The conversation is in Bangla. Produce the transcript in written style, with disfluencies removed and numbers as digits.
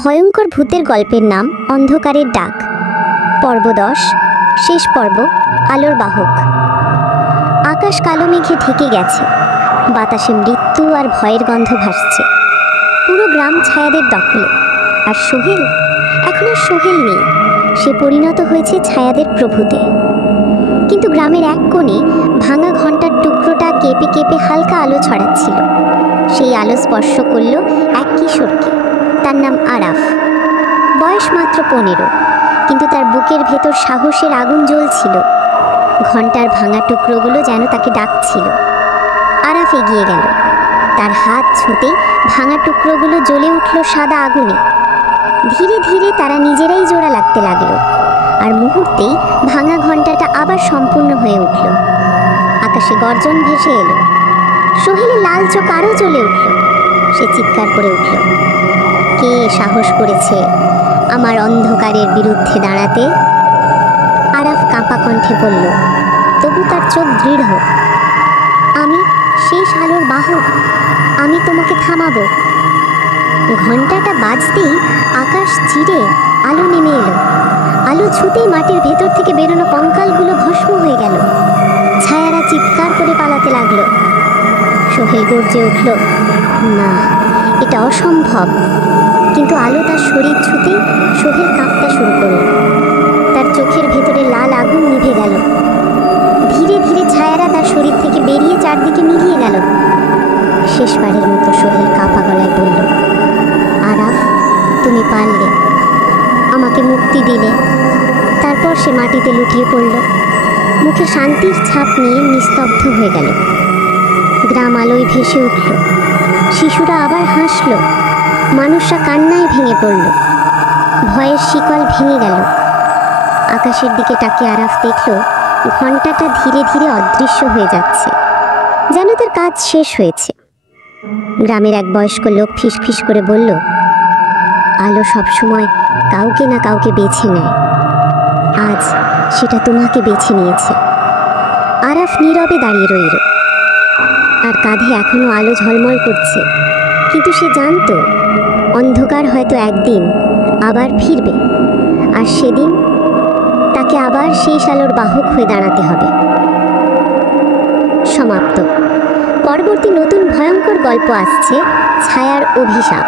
ভয়ঙ্কর ভূতের গল্পের নাম অন্ধকারের ডাক। পর্ব 10, শেষ পর্ব, আলোর বাহক। আকাশ কালো মেঘে ঢেকে গেছে, বাতাসে মৃত্যু আর ভয়ের গন্ধ ভাসছে। পুরো গ্রাম ছায়াদের দখলে। আর সোহেল, এখন আর সোহেল নেই, সে পরিণত হয়েছে ছায়াদের প্রভুতে। কিন্তু গ্রামের এক কোণে ভাঙা ঘণ্টার টুকরোটা কেঁপে কেঁপে হালকা আলো ছড়াচ্ছিল। সেই আলো স্পর্শ করল এক কিশোরকে। তার নাম আরাফ। বয়স মাত্র 15, কিন্তু তার বুকের ভেতর সাহসের আগুন জ্বলছিল। ঘণ্টার ভাঙা টুকরোগুলো যেন তাকে ডাকছিল। আরাফ এগিয়ে গেল। তার হাত ছুঁতেই ভাঙা টুকরোগুলো জ্বলে উঠল সাদা আগুনে। ধীরে ধীরে তারা নিজেরাই জোড়া লাগতে লাগলো, আর মুহূর্তেই ভাঙা ঘণ্টাটা আবার সম্পূর্ণ হয়ে উঠল। আকাশে গর্জন ভেসে এলো। সোহেলের লাল চোখ আরও জ্বলে উঠল। সে চিৎকার করে উঠল, কে সাহস করেছে আমার অন্ধকারের বিরুদ্ধে দাঁড়াতে? আরাফ কাঁপা কণ্ঠে বলল, তবু তার চোখ দৃঢ়, আমি শেষ আলোর বাহক, আমি তোমাকে থামাবো। ঘণ্টাটা বাজতেই আকাশ চিরে আলো নেমে এলো। আলো ছুতেই মাটির ভেতর থেকে বেরোনো কঙ্কালগুলো ভস্ম হয়ে গেল। ছায়ারা চিৎকার করে পালাতে লাগলো। সোহেল গর্জে উঠল, না, এটা অসম্ভব। কিন্তু আলো তার শরীর ছুতেই সোহেল কাঁপতে শুরু করল। তার চোখের ভেতরে লাল আগুন নিভে গেল। ধীরে ধীরে ছায়ারা তার শরীর থেকে বেরিয়ে চারদিকে মিলিয়ে গেল। শেষবারের মতো সোহেল কাঁপা গলায় বলল, আরাফ, তুমি পারলে, আমাকে মুক্তি দিলে। তারপর সে মাটিতে লুটিয়ে পড়ল, মুখে শান্তির ছাপ নিয়ে নিস্তব্ধ হয়ে গেল। গ্রাম আলোয় ভেসে উঠল। শিশুরা আবার হাসল, মানুষরা কান্নায় ভেঙে পড়ল। ভয়ের শিকল ভেঙে গেল। আকাশের দিকে তাকিয়ে আরাফ দেখল ঘণ্টাটা ধীরে ধীরে অদৃশ্য হয়ে যাচ্ছে, যেন তার কাজ শেষ হয়েছে। গ্রামের এক বয়স্ক লোক ফিসফিস করে বলল, আলো সবসময় কাউকে না কাউকে বেছে নেয়, আজ সেটা তোমাকে বেছে নিয়েছে। আরাফ নীরবে দাঁড়িয়ে রইল, আর কাঁধে এখনো আলো ঝলমল করছে। কিন্তু সে জানতো অন্ধকার হয়তো একদিন আবার ফিরবে, আর সেদিন তাকে আবার সেই আলোর বাহক হয়ে দাঁড়াতে হবে। সমাপ্ত। পরবর্তী নতুন ভয়ঙ্কর গল্প আসছে, ছায়ার অভিশাপ।